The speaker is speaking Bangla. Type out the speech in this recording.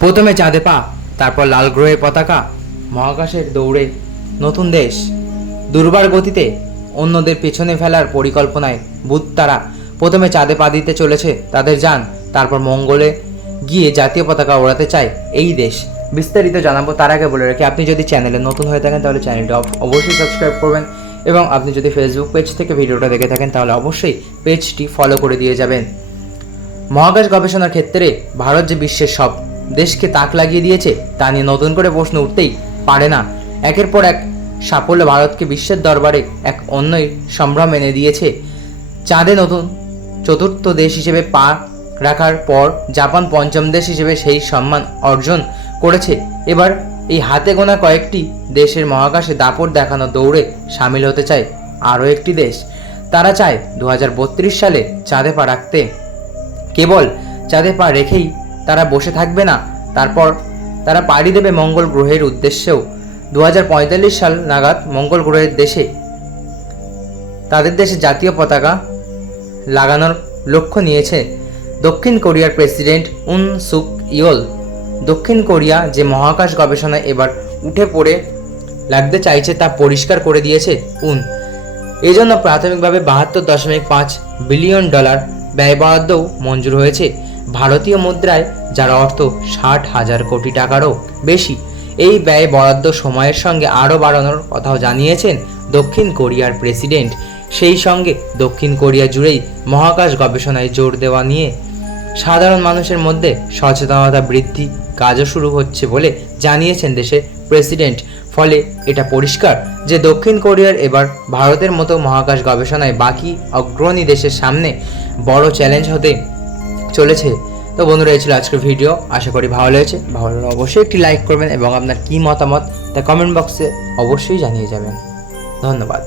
প্রথমে চাঁদে পা, তারপর লাল গ্রহের পতাকা, মহাকাশের দৌড়ে নতুন দেশ। দুর্বার গতিতে অন্যদের পেছনে ফেলার পরিকল্পনায় বুধ তারা প্রথমে চাঁদে পা দিতে চলেছে তাদের যান, তারপর মঙ্গলে গিয়ে জাতীয় পতাকা ওড়াতে চায় এই দেশ। বিস্তারিত জানাবো তার আগে বলে রাখি, আপনি যদি চ্যানেলে নতুন হয়ে থাকেন তাহলে চ্যানেলটা অবশ্যই সাবস্ক্রাইব করবেন, এবং আপনি যদি ফেসবুক পেজ থেকে ভিডিওটা দেখে থাকেন তাহলে অবশ্যই পেজটি ফলো করে দিয়ে যাবেন। মহাকাশ গবেষণার ক্ষেত্রে ভারত যে বিশ্বের সব দেশকে তাক লাগিয়ে দিয়েছে তা নিয়ে নতুন করে প্রশ্ন উঠতেই পারে না। একের পর এক সাফল্য ভারতকে বিশ্বের দরবারে এক অন্যই সম্ভ্রম এনে দিয়েছে। চাঁদে নতুন চতুর্থ দেশ হিসেবে পা রাখার পর জাপান পঞ্চম দেশ হিসেবে সেই সম্মান অর্জন করেছে। এবার এই হাতে গোনা কয়েকটি দেশের মহাকাশে দাপট দেখানো দৌড়ে সামিল হতে চায় আরও একটি দেশ। তারা চায় 2032 সালে চাঁদে পা রাখতে। কেবল চাঁদে পা রেখেই তারা বসে থাকবে না, তারপর তারা পাড়ি দেবে মঙ্গল গ্রহের উদ্দেশ্যেও। 2045 সাল নাগাদ মঙ্গল গ্রহের দেশে তাদের দেশে জাতীয় পতাকা লাগানোর লক্ষ্য নিয়েছে দক্ষিণ কোরিয়ার প্রেসিডেন্ট উন সুক ইয়োল। দক্ষিণ কোরিয়া যে মহাকাশ গবেষণায় এবার উঠে পড়ে লাগতে চাইছে তা পরিষ্কার করে দিয়েছে উন। এই জন্য প্রাথমিকভাবে 72.5 বিলিয়ন ডলার ব্যয় বরাদ্দও মঞ্জুর হয়েছে ভারতীয় মুদ্রায়, যার অর্থ 60,000 কোটি টাকারও বেশি। এই ব্যয় বরাদ্দ সময়ের সঙ্গে আরও বাড়ানোর কথাও জানিয়েছেন দক্ষিণ কোরিয়ার প্রেসিডেন্ট। সেই সঙ্গে দক্ষিণ কোরিয়া জুড়েই মহাকাশ গবেষণায় জোর দেওয়া নিয়ে সাধারণ মানুষের মধ্যে সচেতনতা বৃদ্ধি কাজও শুরু হচ্ছে বলে জানিয়েছেন দেশের প্রেসিডেন্ট। ফলে এটা পরিষ্কার যে দক্ষিণ কোরিয়ার এবার ভারতের মতো মহাকাশ গবেষণায় বাকি অগ্রণী দেশের সামনে বড় চ্যালেঞ্জ হতে চলেছে। তো বন্ধুরা, এই ছিল আজকের ভিডিও। আশা করি ভালো লেগেছে। ভালো লাগলে অবশ্যই একটি লাইক করবেন এবং আপনার কী মতামত তা কমেন্ট বক্সে অবশ্যই জানিয়ে যাবেন। ধন্যবাদ।